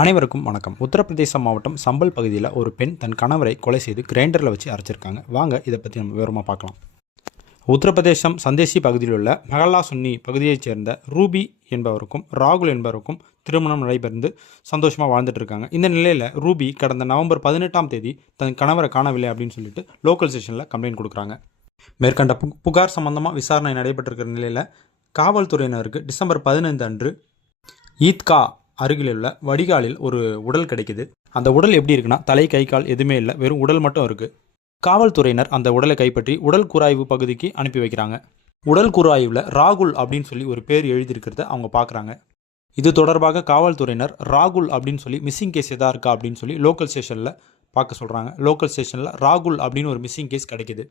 அனைவருக்கும் வணக்கம். உத்தரப்பிரதேச மாவட்டம் சம்பல் பகுதியில் ஒரு பெண் தன் கணவரை கொலை செய்து கிரைண்டரில் வச்சு அரைச்சிருக்காங்க. வாங்க இதை பற்றி நம்ம விவரமாக பார்க்கலாம். உத்தரப்பிரதேசம் சந்தேசி பகுதியில் உள்ள மஹல்லா சுன்னி பகுதியைச் சேர்ந்த ரூபி என்பவருக்கும் ராகுல் என்பவருக்கும் திருமணம் நடைபெற்று சந்தோஷமாக வாழ்ந்துட்டு இருக்காங்க. இந்த நிலையில் ரூபி கடந்த நவம்பர் 18ஆம் தேதி தன் கணவரை காணவில்லை அப்படின்னு சொல்லிட்டு லோக்கல் ஸ்டேஷனில் கம்ப்ளைண்ட் கொடுக்குறாங்க. மேற்கண்ட புகார் சம்பந்தமாக விசாரணை நடைபெற்றிருக்கிற நிலையில் காவல்துறையினருக்கு டிசம்பர் 15 அன்று ஈத்கா அருகில் உள்ள வடிகாலில் ஒரு உடல் கிடைக்குது. அந்த உடல் எப்படி இருக்குன்னா, தலை கை கால் எதுவுமே இல்லை, வெறும் உடல் மட்டும் இருக்குது. காவல்துறையினர் அந்த உடலை கைப்பற்றி உடல் கூராய்வு பகுதிக்கு அனுப்பி வைக்கிறாங்க. உடல் கூராய்வில் ராகுல் அப்படின்னு சொல்லி ஒரு பேர் எழுதியிருக்கிறத அவங்க பார்க்குறாங்க. இது தொடர்பாக காவல்துறையினர் ராகுல் அப்படின்னு சொல்லி மிஸ்ஸிங் கேஸ் எதா இருக்கா அப்படின்னு சொல்லி லோக்கல் ஸ்டேஷனில் பார்க்க சொல்கிறாங்க. லோக்கல் ஸ்டேஷனில் ராகுல் அப்படின்னு ஒரு மிஸ்ஸிங் கேஸ் கிடைக்குது.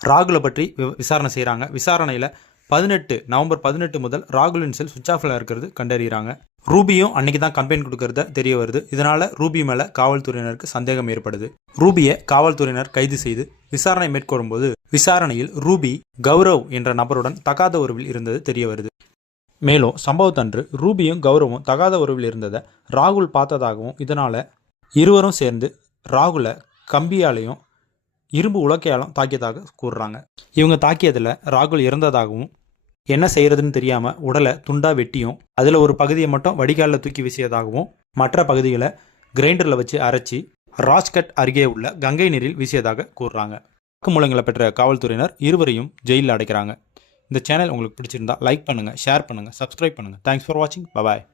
ராகுலை பற்றி விசாரணை செய்கிறாங்க. விசாரணையில் நவம்பர் 18 முதல் ராகுலின் செல் சுவிட்ச் ஆஃபில் இருக்கிறது கண்டறிகிறாங்க. ரூபியும் அன்னைக்கு தான் கம்ப்ளைண்ட் கொடுக்கறத தெரிய வருது. இதனால ரூபி மேலே காவல்துறையினருக்கு சந்தேகம் ஏற்படுது. ரூபியை காவல்துறையினர் கைது செய்து விசாரணை மேற்கொள்ளும்போது விசாரணையில் ரூபி கௌரவ் என்ற நபருடன் தகாத உறவில் இருந்தது தெரிய வருது. மேலும் சம்பவத்தன்று ரூபியும் கௌரவும் தகாத உறவில் இருந்ததை ராகுல் பார்த்ததாகவும், இதனால இருவரும் சேர்ந்து ராகுலை கம்பியாலையும் இரும்பு உலக்கையாலும் தாக்கியதாக கூறுறாங்க. இவங்க தாக்கியதில் ராகுல் இறந்ததாகவும், என்ன செய்யறதுன்னு தெரியாமல் உடலை துண்டாக வெட்டியும் அதில் ஒரு பகுதியை மட்டும் வடிகாலில் தூக்கி வீசியதாகவும், மற்ற பகுதிகளை கிரைண்டரில் வச்சு அரைச்சி ராஜ்கட் அருகே உள்ள கங்கை நீரில் வீசியதாக கூறுறாங்க. வாக்குமூலங்களை பெற்ற காவல்துறையினர் இருவரையும் ஜெயிலில் அடைக்கிறாங்க. இந்த சேனல் உங்களுக்கு பிடிச்சிருந்தா லைக் பண்ணுங்கள், ஷேர் பண்ணுங்கள், சப்ஸ்கிரைப் பண்ணுங்கள். தேங்க்ஸ் ஃபார் வாட்சிங். பாய்.